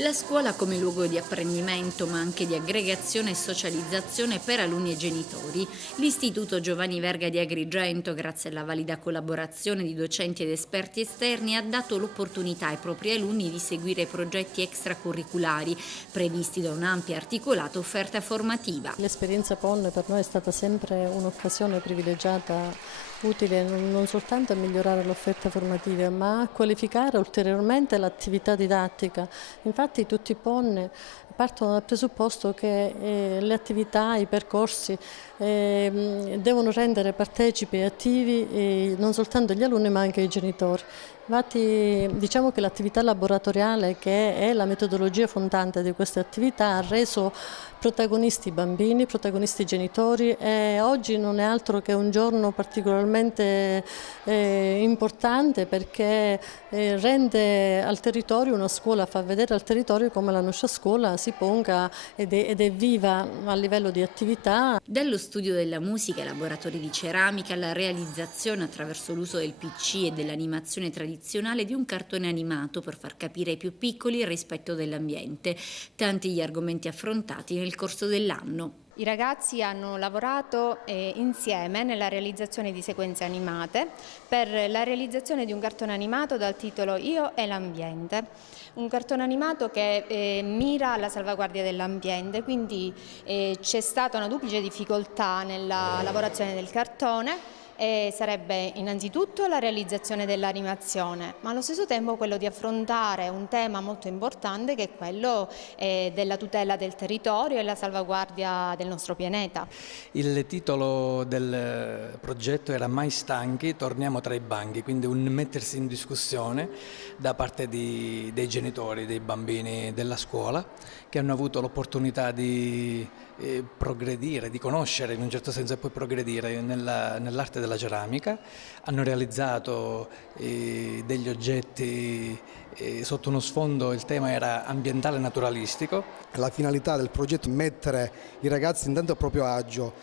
La scuola come luogo di apprendimento ma anche di aggregazione e socializzazione per alunni e genitori. L'Istituto Giovanni Verga di Agrigento, grazie alla valida collaborazione di docenti ed esperti esterni, ha dato l'opportunità ai propri alunni di seguire progetti extracurriculari previsti da un'ampia e articolata offerta formativa. L'esperienza PON per noi è stata sempre un'occasione privilegiata, utile non soltanto a migliorare l'offerta formativa, ma a qualificare ulteriormente l'attività didattica. Infatti tutti i PON partono dal presupposto che le attività, i percorsi devono rendere partecipi e attivi non soltanto gli alunni ma anche i genitori. Infatti diciamo che l'attività laboratoriale, che è la metodologia fondante di queste attività, ha reso protagonisti i bambini, protagonisti i genitori, e oggi non è altro che un giorno particolarmente importante, perché rende al territorio una scuola, fa vedere al territorio come la nostra scuola si ponga ed è viva a livello di attività. Dallo studio della musica ai laboratori di ceramica alla realizzazione attraverso l'uso del PC e dell'animazione tradizionale di un cartone animato per far capire ai più piccoli il rispetto dell'ambiente. Tanti gli argomenti affrontati nel corso dell'anno. I ragazzi hanno lavorato insieme nella realizzazione di sequenze animate per la realizzazione di un cartone animato dal titolo Io e l'ambiente, un cartone animato che mira alla salvaguardia dell'ambiente, quindi c'è stata una duplice difficoltà nella lavorazione del cartone. Sarebbe innanzitutto la realizzazione dell'animazione, ma allo stesso tempo quello di affrontare un tema molto importante, che è quello della tutela del territorio e la salvaguardia del nostro pianeta. Il titolo del progetto era Mai stanchi, torniamo tra i banchi, quindi un mettersi in discussione da parte dei genitori, dei bambini della scuola, che hanno avuto l'opportunità di progredire, di conoscere in un certo senso e poi progredire nell'arte della ceramica. Hanno realizzato degli oggetti sotto uno sfondo, il tema era ambientale e naturalistico. La finalità del progetto è mettere i ragazzi intanto a proprio agio,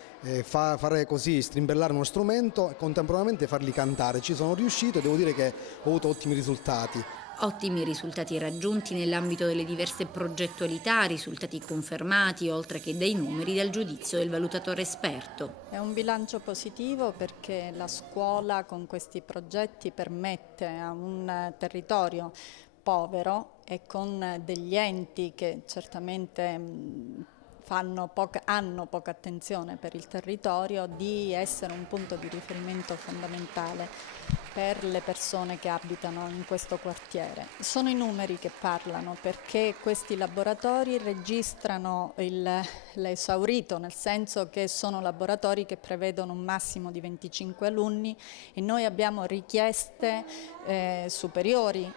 fare così, strimbellare uno strumento e contemporaneamente farli cantare. Ci sono riuscito e devo dire che ho avuto ottimi risultati. Ottimi risultati raggiunti nell'ambito delle diverse progettualità, risultati confermati, oltre che dai numeri, dal giudizio del valutatore esperto. È un bilancio positivo perché la scuola con questi progetti permette a un territorio povero e con degli enti che certamente hanno poca attenzione per il territorio, di essere un punto di riferimento fondamentale per le persone che abitano in questo quartiere. Sono i numeri che parlano, perché questi laboratori registrano l'esaurito, nel senso che sono laboratori che prevedono un massimo di 25 alunni e noi abbiamo richieste superiori